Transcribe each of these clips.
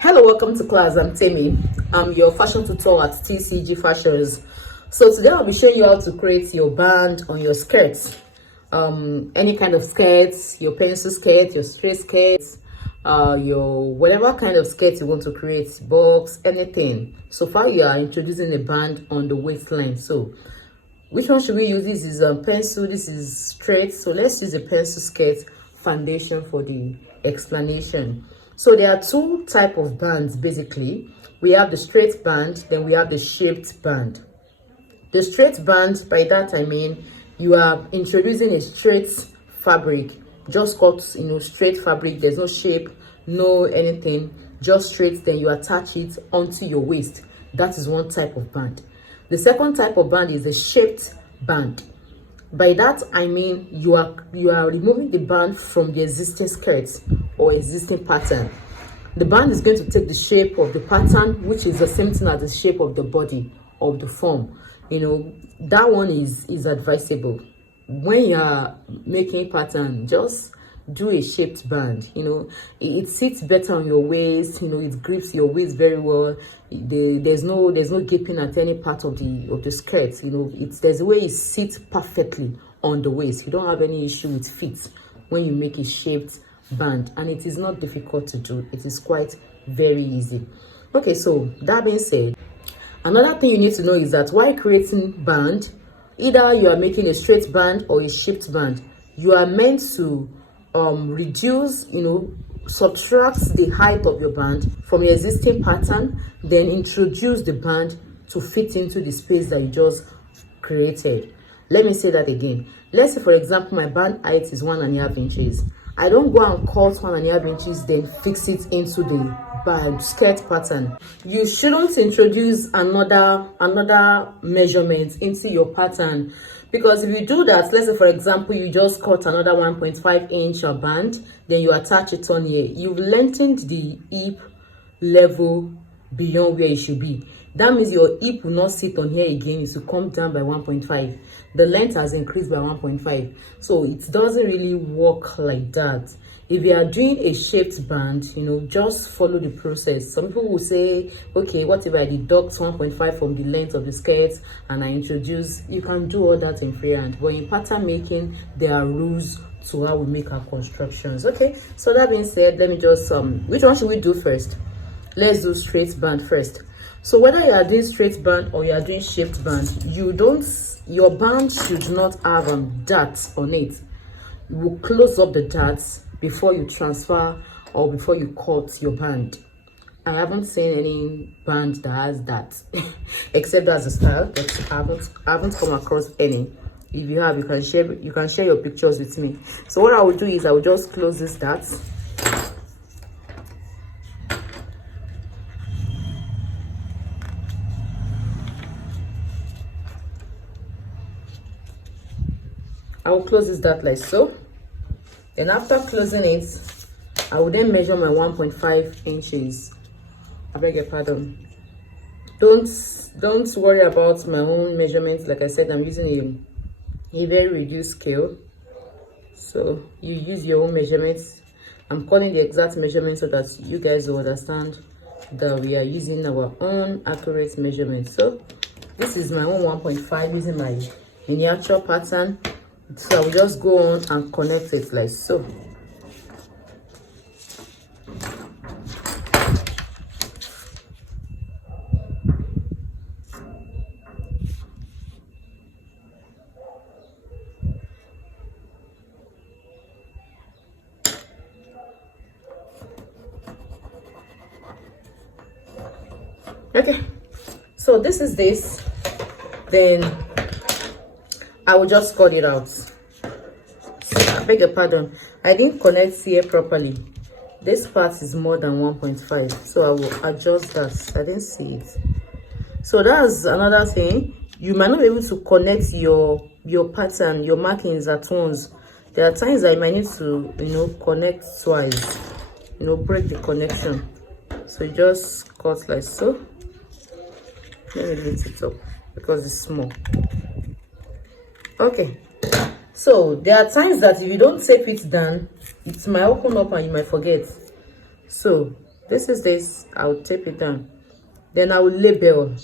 Hello, welcome to class. I'm Temi. I'm your fashion tutor at TCG Fashions. So today I'll be showing you how to create your band on your skirts. Any kind of skirts, your pencil skirt, your straight skirts, your whatever kind of skirt you want to create, box, anything. So far you are introducing a band on the waistline. So which one should we use? This is pencil, this is straight. So let's use a pencil skirt foundation for the explanation. So there are two type of bands basically. We have the straight band, then we have the shaped band. The straight band, by that I mean you are introducing a straight fabric, just cut, straight fabric. There's no shape, no anything, just straight. Then you attach it onto your waist. That is one type of band. The second type of band is the shaped band. By that I mean you are removing the band from the existing skirts or existing pattern. The band is going to take the shape of the pattern, which is the same thing as the shape of the body of the form. That one is advisable. When you are making pattern, just do a shaped band. It sits better on your waist. It grips your waist very well. There's no gaping at any part of the skirt. There's a way it sits perfectly on the waist. You don't have any issue with fit when you make a shaped band, and it is not difficult to do. It is quite very easy. Okay, so that being said, another thing you need to know is that while creating band, either you are making a straight band or a shaped band, you are meant to reduce, subtract the height of your band from your existing pattern, then introduce the band to fit into the space that you just created. Let me say that again. Let's say, for example, my band height is 1.5 inches. I don't go and cut 1.5 inches, then fix it into the band skirt pattern. You shouldn't introduce another measurement into your pattern, because if you do that, let's say for example you just cut another 1.5 inch band, then you attach it on here, you've lengthened the hip level beyond where it should be. That means your hip will not sit on here again. It will come down by 1.5. The length has increased by 1.5. So it doesn't really work like that. If you are doing a shaped band, just follow the process. Some people will say, okay, what if I deduct 1.5 from the length of the skirt and I introduce? You can do all that in freehand. But in pattern making, there are rules to how we make our constructions. Okay, so that being said, let me just which one should we do first? Let's do straight band first. So whether you are doing straight band or you are doing shaped band, your band should not have darts on it. You will close up the darts before you transfer or before you cut your band. I haven't seen any band that has that except as a style, but I haven't come across any. If you have, you can share your pictures with me. So what I will do is I will just close this darts. I will close this dart like so. Then after closing it, I will then measure my 1.5 inches. I beg your pardon. Don't worry about my own measurements. Like I said, I'm using a very reduced scale. So you use your own measurements. I'm calling the exact measurements so that you guys will understand that we are using our own accurate measurements. So this is my own 1.5 using my miniature pattern. So I will just go on and connect it like so. Okay, so this is this. Then I will just cut it out. So, I beg your pardon, I didn't connect here properly. This part is more than 1.5, so I will adjust that. I didn't see it. So that's another thing. You might not be able to connect your pattern, your markings at once. There are times that you might need to connect twice, break the connection. So you just cut like so. Let me lift it up because it's small. Okay, so there are times that if you don't tape it down, it might open up and you might forget. So This is this. I'll tape it down. Then I will label.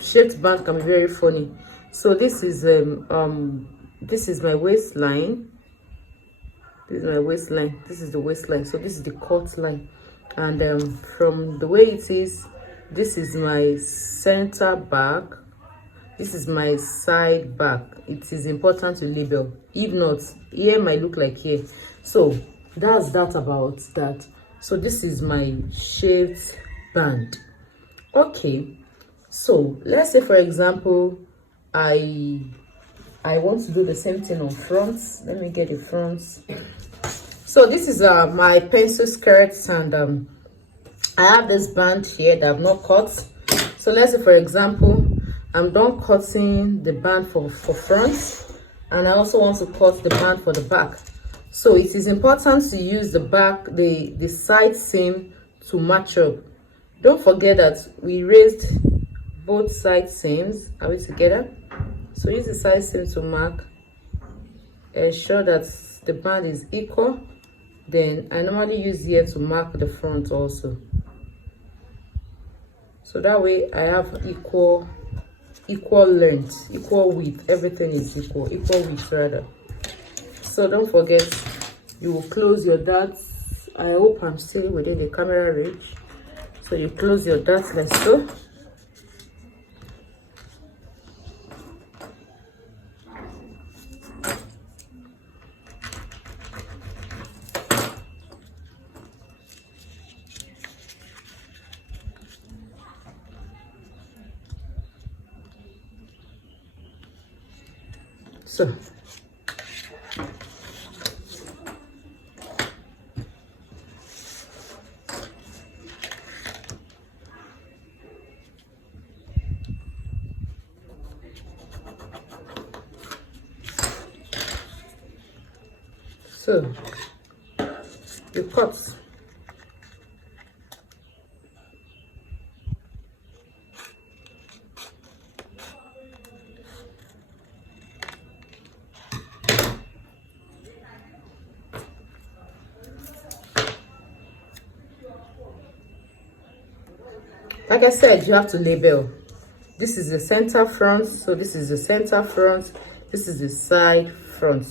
Shaped band can be very funny. So this is my waistline. This is my waistline. This is the waistline. So this is the cut line, and from the way it is, this is my center back. This is my side back. It is important to label. If not, here might look like here. So that's that about that. So this is my shaped band. Okay, so let's say for example I want to do the same thing on fronts. Let me get the fronts. So this is my pencil skirts, and I have this band here that I've not cut. So let's say for example I'm done cutting the band for front, and I also want to cut the band for the back. So it is important to use the back, the side seam to match up. Don't forget that we raised both side seams. Are we together? So use the side seam to mark. Ensure that the band is equal. Then I normally use here to mark the front also. So that way I have equal length, equal width. Everything is equal width rather. So don't forget, you will close your darts. I hope I'm still within the camera range. So you close your darts like so. So you cut. Like I said, you have to label. This is the center front, so this is the center front, this is the side front,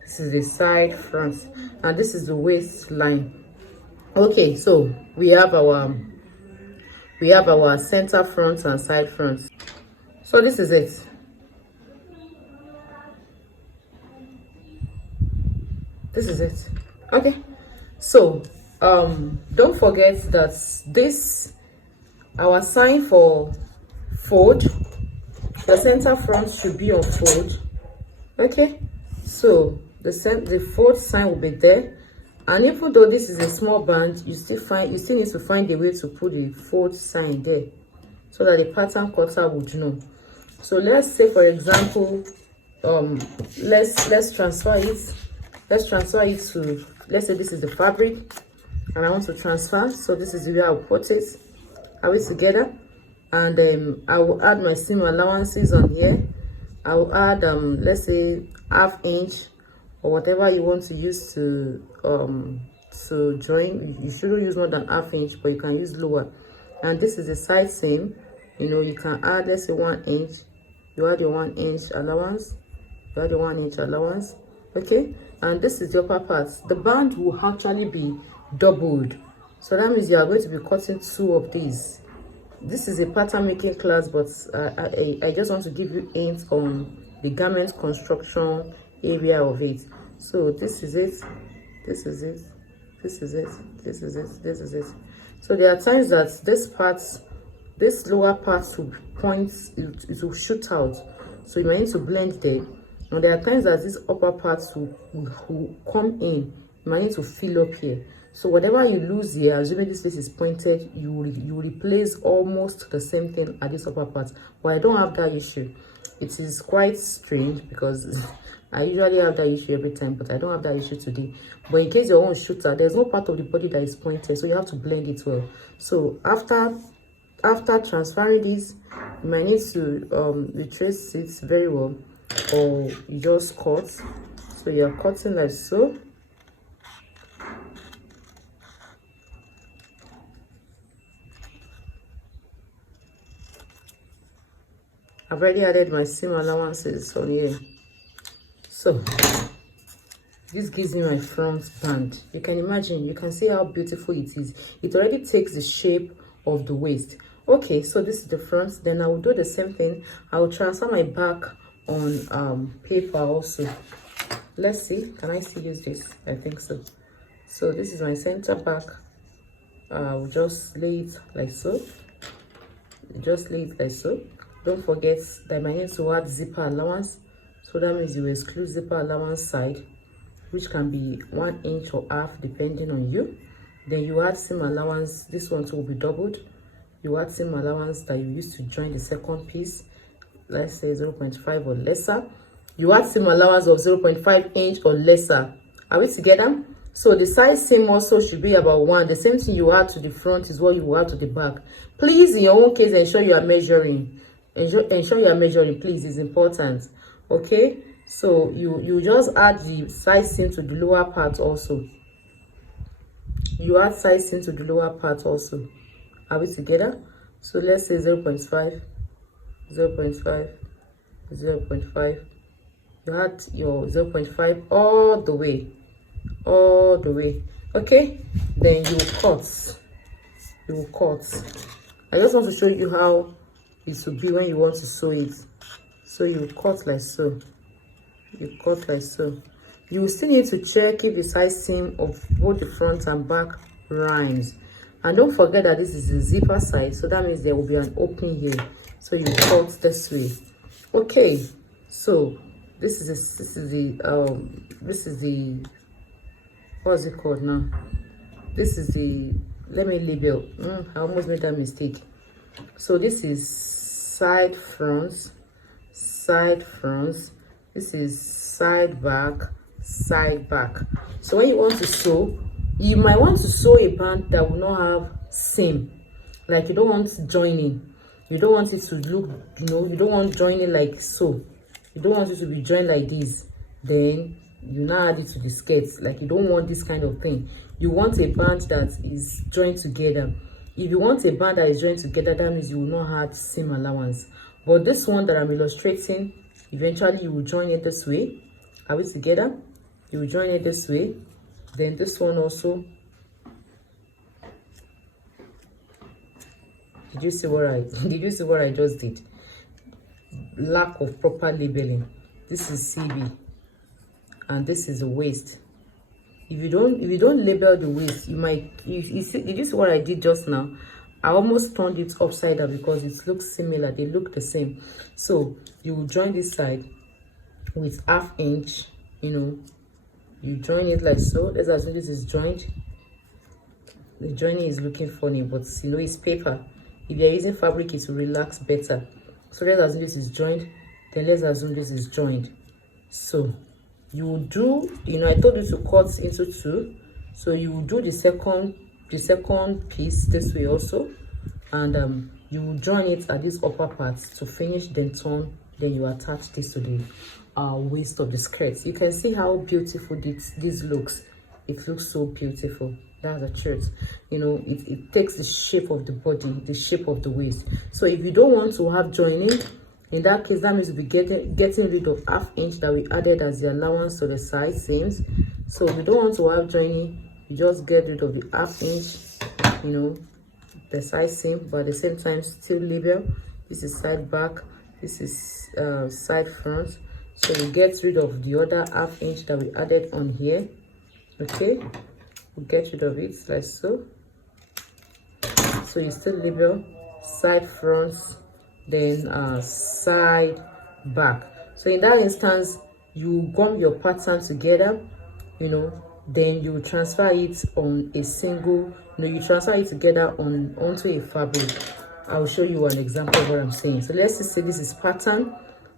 this is the side front, and this is the waistline. Okay, so we have our center front and side front. So this is it. This is it. Okay, so don't forget that this our sign for fold, the center front should be on fold. Okay, so the fold sign will be there, and even though this is a small band, you still need to find a way to put the fold sign there so that the pattern cutter would know. So let's say for example let's transfer it to, let's say this is the fabric and I want to transfer. So this is the way I'll put it. Are we together? And I will add my seam allowances on here. I will add let's say ½ inch or whatever you want to use to join. You shouldn't use more than ½ inch, but you can use lower. And this is the side seam. You can add, let's say 1 inch. You add your 1 inch allowance. You add your 1 inch allowance. Okay, and this is the upper part. The band will actually be doubled, so that means you are going to be cutting 2 of these. This is a pattern making class, but I just want to give you hints on the garment construction area of it. So this is it, this is it, this is it, this is it, this is it. So there are times that this lower part will point, it will shoot out, so you might need to blend there. And there are times that this upper part will come in, you might need to fill up here. So whatever you lose here, assuming this place is pointed, you will replace almost the same thing at this upper part. But I don't have that issue. It is quite strange because I usually have that issue every time, but I don't have that issue today. But in case your own shoots out, there's no part of the body that is pointed, so you have to blend it well. So after transferring this, you might need to retrace it very well, or you just cut. So you're cutting like so. I've already added my seam allowances on here. So this gives me my front band. You can imagine, you can see how beautiful it is. It already takes the shape of the waist. Okay, so this is the front. Then I will do the same thing. I will transfer my back on paper also. Let's see, can I still use this? I think so. So this is my center back. I'll just lay it like so. Just lay it like so. Don't forget that I might need to add zipper allowance. So that means you exclude zipper allowance side, which can be 1 inch or half depending on you. Then you add seam allowance. This one too will be doubled. You add seam allowance that you use to join the second piece, let's say 0.5 or lesser. You add seam allowance of 0.5 inch or lesser. Are we together? So the side seam also should be about 1. The same thing you add to the front is what you add to the back. Please, in your own case, ensure you are measuring. Ensure you are measuring, please. It's important. Okay, so you just add the side seam to the lower part also. You add side seam to the lower part also. Are we together? So let's say 0.5, 0.5, 0.5. You add your 0.5 all the way, okay. Then you cut. I just want to show you how it will be when you want to sew it. So you cut like so. You cut like so. You will still need to check if the side seam of both the front and back rhymes. And don't forget that this is the zipper side, so that means there will be an opening here. So you cut this way. Okay, so this is the what's it called now? This is the, let me label. I almost made that mistake. So this is side fronts. This is side back. So when you want to sew, you might want to sew a band that will not have seam. Like you don't want joining. You don't want it to look, you don't want joining like so. You don't want it to be joined like this. Then you now add it to the skirts. Like you don't want this kind of thing. You want a band that is joined together. If you want a band that is joined together, that means you will not add seam allowance. But this one that I'm illustrating, eventually you will join it this way. Are we together? You will join it this way. Then this one also. Did you see what I just did? Lack of proper labeling. This is CB and this is the waist. If you don't label the waist, you might, did you see what I did just now? I almost turned it upside down because it looks similar. They look the same. So you will join this side with 1/2 inch. You join it like so. Let's assume this is joined. The joining is looking funny, but it's paper. If you're using fabric, it will relax better. So let's assume this is joined. Then let's assume this is joined. So you will do, I told you to cut into 2. So you will do the second piece this way also, and you will join it at this upper part to finish, then turn, then you attach this to the waist of the skirt. You can see how beautiful this looks. It looks so beautiful. That's the truth. It takes the shape of the body, the shape of the waist. So if you don't want to have joining, in that case, that means we'll be getting rid of 1/2 inch that we added as the allowance to the side seams. So if you don't want to have joining, you just get rid of the 1/2 inch, the side seam, but at the same time still label. This is side back, this is side front. So we get rid of the other 1/2 inch that we added on here. Okay, we get rid of it like so. So you still label side fronts, then side back. So in that instance, you gum your pattern together, then you transfer it on a single, you transfer it together onto a fabric. I'll show you an example of what I'm saying. So let's just say this is pattern.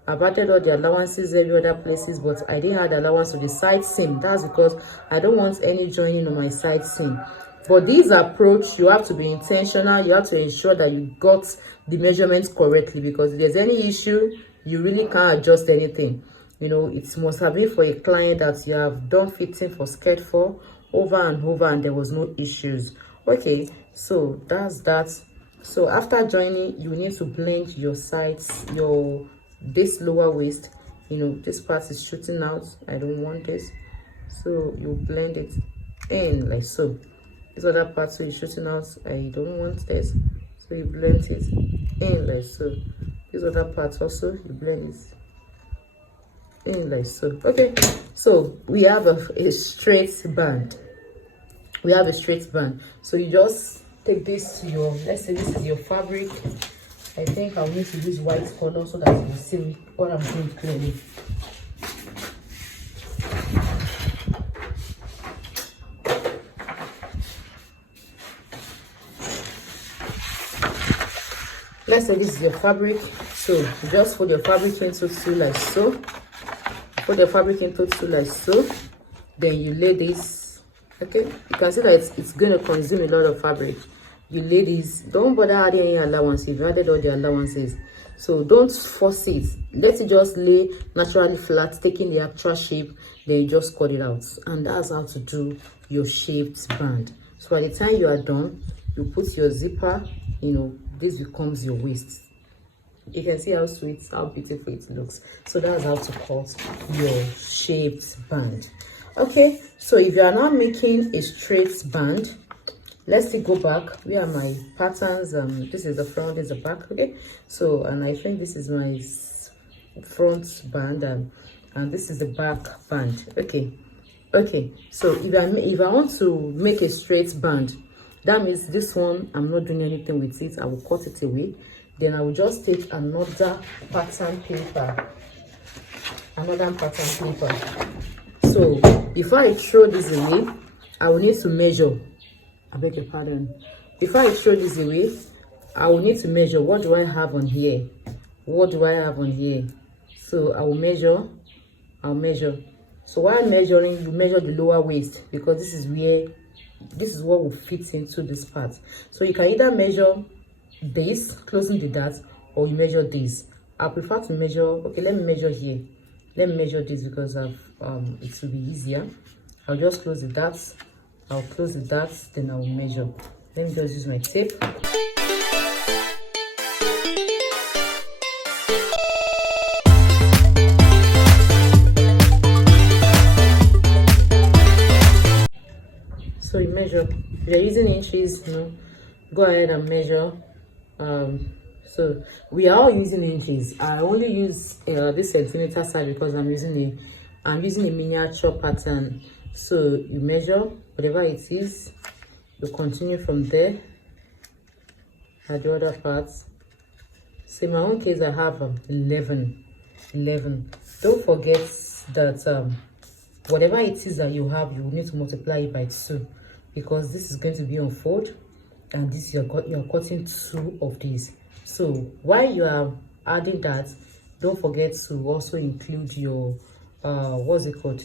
I've added all the allowances every other places, but I didn't add allowance to the side seam. That's because I don't want any joining on my side seam. For this approach, you have to be intentional. You have to ensure that you got the measurements correctly, because if there's any issue, you really can't adjust anything. It must have been for a client that you have done fitting for skirt for over and over and there was no issues. Okay, so that's that. So after joining, you need to blend your sides, this lower waist. You know, this part is shooting out. I don't want this, so you blend it in like so. This other part so is shooting out. I don't want this, so you blend it in like so. This other part also you blend it in like so. Okay, so we have a straight band. We have a straight band. So you just take this to your, let's say this is your fabric. I think I'll need to use white color so that you will see what I'm doing clearly. Let's say this is your fabric. So you just fold your fabric into two like so. Fold your fabric into two like so. Then you lay this. Okay, you can see that it's going to consume a lot of fabric. You lay this. Don't bother adding any allowances. You've added all the allowances, so don't force it. Let it just lay naturally flat, taking the actual shape. Then you just cut it out, and that's how to do your shaped band. So by the time you are done, you put your zipper. You know, this becomes your waist. You can see how sweet, how beautiful it looks. So that's how to cut your shaped band. Okay, so if you are now making a straight band, let's see, go back. Where are my patterns? This is the front, this is the back. Okay, so, and I think this is my front band, and this is the back band. Okay, so if I want to make a straight band, that means this one I'm not doing anything with it. I will cut it away. Then I will just take another pattern paper. So before I throw this away, I will need to measure. I beg your pardon. Before I throw this away, I will need to measure. What do I have on here? What do I have on here? So I will measure. I'll measure. So while measuring, you measure the lower waist, because this is what will fit into this part. So you can either measure this, closing the dart, or you measure this. I prefer to measure. Okay, let me measure here. Let me measure this because it will be easier. I'll just close the darts. I'll close the darts, then I will measure. Let me just use my tape. So you measure. If you're using inches, go ahead and measure. So we are all using inches. I only use this centimeter side because I'm using a miniature pattern. So you measure whatever it is. You continue from there at the other parts. So in my own case, I have 11. Don't forget that whatever it is that you have, you will need to multiply it by 2, because this is going to be on fold, and this you're cutting 2 of these. So while you are adding that, don't forget to also include your what's it called,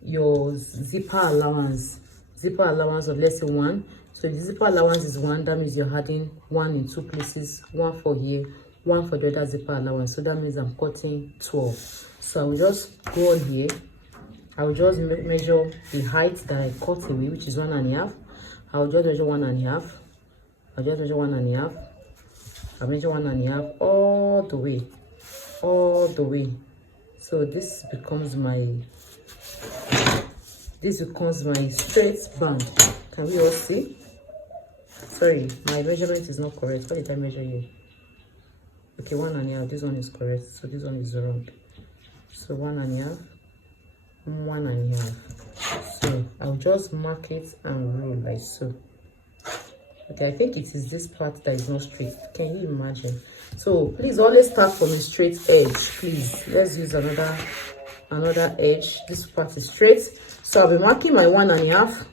your zipper allowance of, let's say, 1. So if the zipper allowance is 1, that means you're adding 1 in 2 places, 1 for here, 1 for the other zipper allowance. So that means I'm cutting 12. So I will just go on here. I will just measure the height that I cut away, which is 1.5. I will just measure 1.5. I'll just measure 1.5. I'll measure 1.5 all the way. So this becomes my straight band. Can we all see? Sorry, my measurement is not correct. What did I measure here? Okay, 1.5. This one is correct. So this one is wrong. So 1.5. So I'll just mark it and roll like so. Okay, I think it is this part that is not straight. Can you imagine? So please always start from a straight edge. Please, let's use another edge. This part is straight. So I'll be marking my 1.5.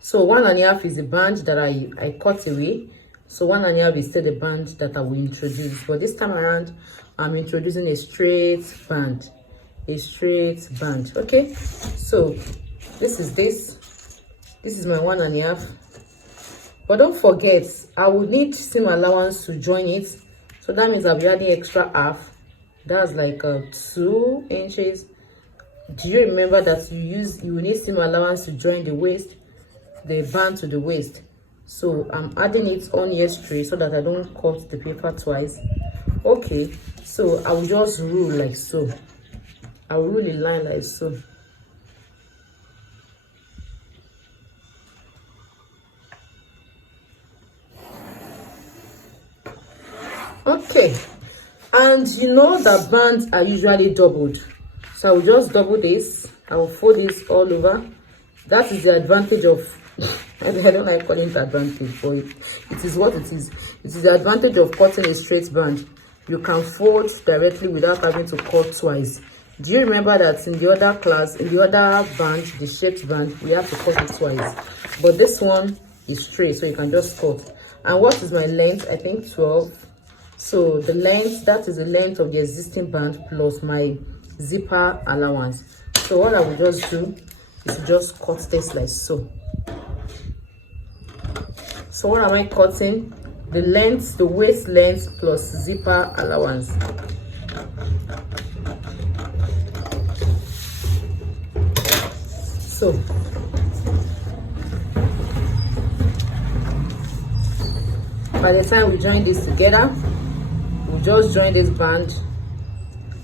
So 1.5 is the band that I cut away. So 1.5 is still the band that I will introduce. But this time around, I'm introducing a straight band. Okay, so this is my 1.5. But don't forget, I will need seam allowance to join it. So that means I'll be adding extra half. That's like 2 inches. Do you remember that you will need seam allowance to join the waist, the band to the waist? So I'm adding it on here straight so that I don't cut the paper twice. Okay, so I will just rule like so. I will rule a line like so. Okay, and you know that bands are usually doubled, so I will just double this. I will fold this all over. That is the advantage of I don't like calling it advantage, but it is what it is. It is the advantage of cutting a straight band. You can fold directly without having to cut twice. Do you remember that in the other class, in the other band, the shaped band, we have to cut it twice, but this one is straight, so you can just cut. And what is my length? I think 12. So the length, that is the length of the existing band plus my zipper allowance. So what I will just do is just cut this like so. So what am I cutting? The length, the waist length plus zipper allowance. So by the time we join this together, we'll just join this band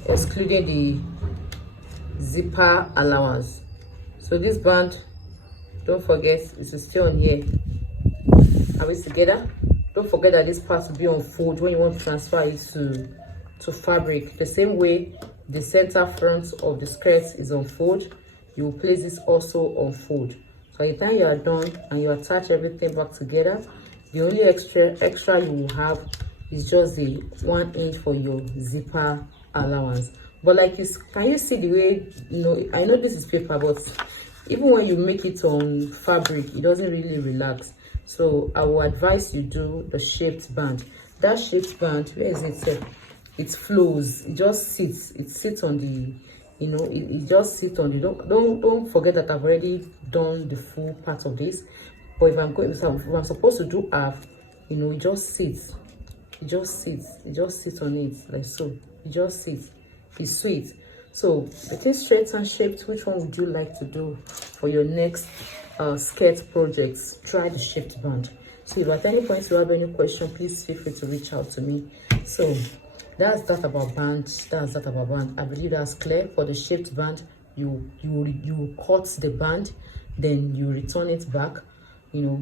excluding the zipper allowance. So this band, don't forget, it is still on here. Are we together? Don't forget that this part will be on fold when you want to transfer it to fabric. The same way the center front of the skirt is on fold, you will place this also on fold. So by the time you are done and you attach everything back together, the only extra you will have is just the 1 inch for your zipper allowance. But like can you see the way, I know this is paper, but even when you make it on fabric, it doesn't really relax. So I will advise you do the shaped band. That shaped band, where is it? It flows. It just sits. It sits on the, it just sits on the. Don't forget that I've already done the full part of this. But if I'm supposed to do half, it just sits. It just sits. It just sits on it like so. It just sits. It's sweet. So between straight and shaped, which one would you like to do for your next skirt projects? Try the shaped band. So if at any point you have any question, please feel free to reach out to me. So that's that about band. I believe that's clear. For the shaped band, you cut the band, then you return it back.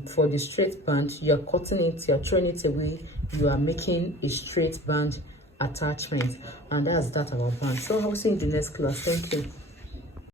For the straight band, you're cutting it, you're throwing it away, you are making a straight band attachment. And that's that about band. So I'll see you in the next class. Thank you.